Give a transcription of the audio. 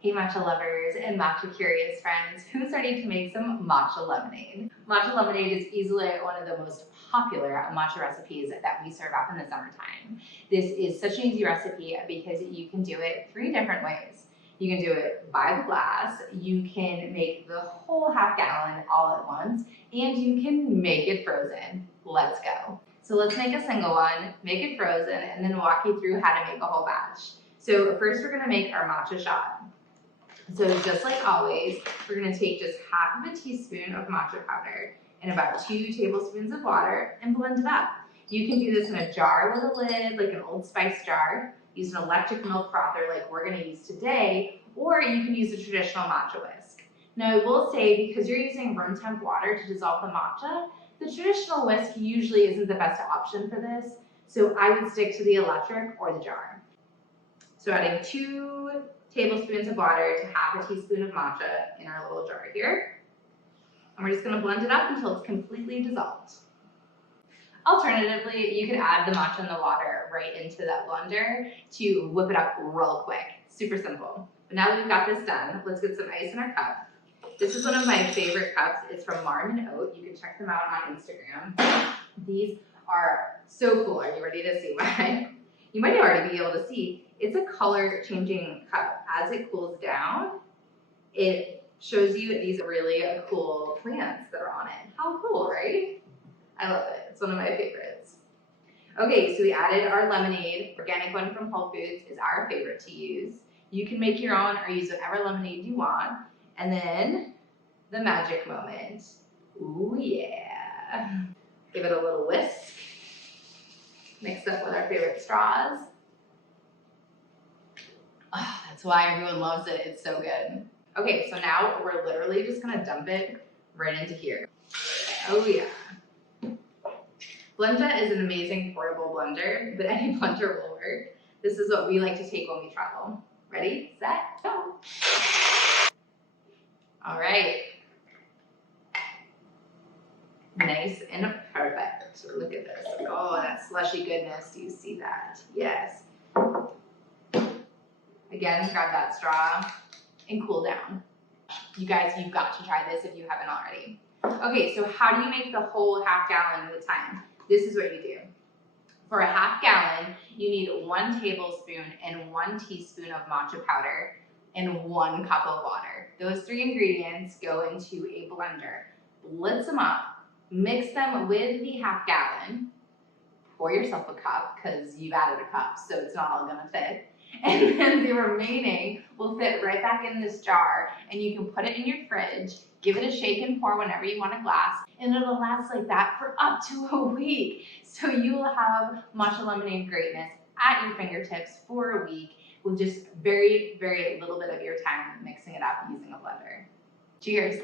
Hey matcha lovers and matcha curious friends, who's ready to make some matcha lemonade? Matcha lemonade is easily one of the most popular matcha recipes that we serve up in the summertime. This is such an easy recipe because you can do it 3 different ways. You can do it by the glass, you can make the whole half gallon all at once, and you can make it frozen. Let's go. So let's make a single one, make it frozen, and then walk you through how to make a whole batch. So first we're gonna make our matcha shot. So just like always, we're gonna take just half of a teaspoon of matcha powder and about 2 tablespoons of water and blend it up. You can do this in a jar with a lid, like an Old Spice jar, use an electric milk frother like we're gonna use today, or you can use a traditional matcha whisk. Now I will say, because you're using room temp water to dissolve the matcha, the traditional whisk usually isn't the best option for this, so I would stick to the electric or the jar. So adding 2 tablespoons of water to half a teaspoon of matcha in our little jar here. And we're just gonna blend it up until it's completely dissolved. Alternatively, you could add the matcha and the water right into that blender to whip it up real quick. Super simple. But now that we've got this done, let's get some ice in our cup. This is one of my favorite cups. It's from Marm and Oat. You can check them out on Instagram. These are so cool. Are you ready to see why? You might already be able to see. It's a color changing cup. As it cools down, it shows you these really cool plants that are on it. How cool, right? I love it. It's one of my favorites. Okay, so we added our lemonade. Organic one from Whole Foods is our favorite to use. You can make your own or use whatever lemonade you want. And then the magic moment. Ooh yeah. Give it a little whisk. Mixed up with our favorite straws. Oh, that's why everyone loves it. It's so good. Okay, so now we're literally just gonna dump it right into here. Oh yeah. Blender is an amazing portable blender, but any blender will work. This is what we like to take when we travel. Ready, set, go. All right. Nice and perfect. Look at this. Oh, that slushy goodness. Do you see that? Yes. Again, grab that straw and cool down. You guys, you've got to try this if you haven't already. Okay, so how do you make the whole half gallon at a time? This is what you do. For a half gallon, you need 1 tablespoon and 1 teaspoon of matcha powder and 1 cup of water. Those 3 ingredients go into a blender. Blitz them up, mix them with the half gallon, pour yourself a cup because you've added a cup, so it's not all gonna fit. And then the remaining will fit right back in this jar, and you can put it in your fridge, give it a shake and pour whenever you want a glass, and it'll last like that for up to a week. So you will have matcha lemonade greatness at your fingertips for a week with just very, very little bit of your time mixing it up using a blender. Cheers.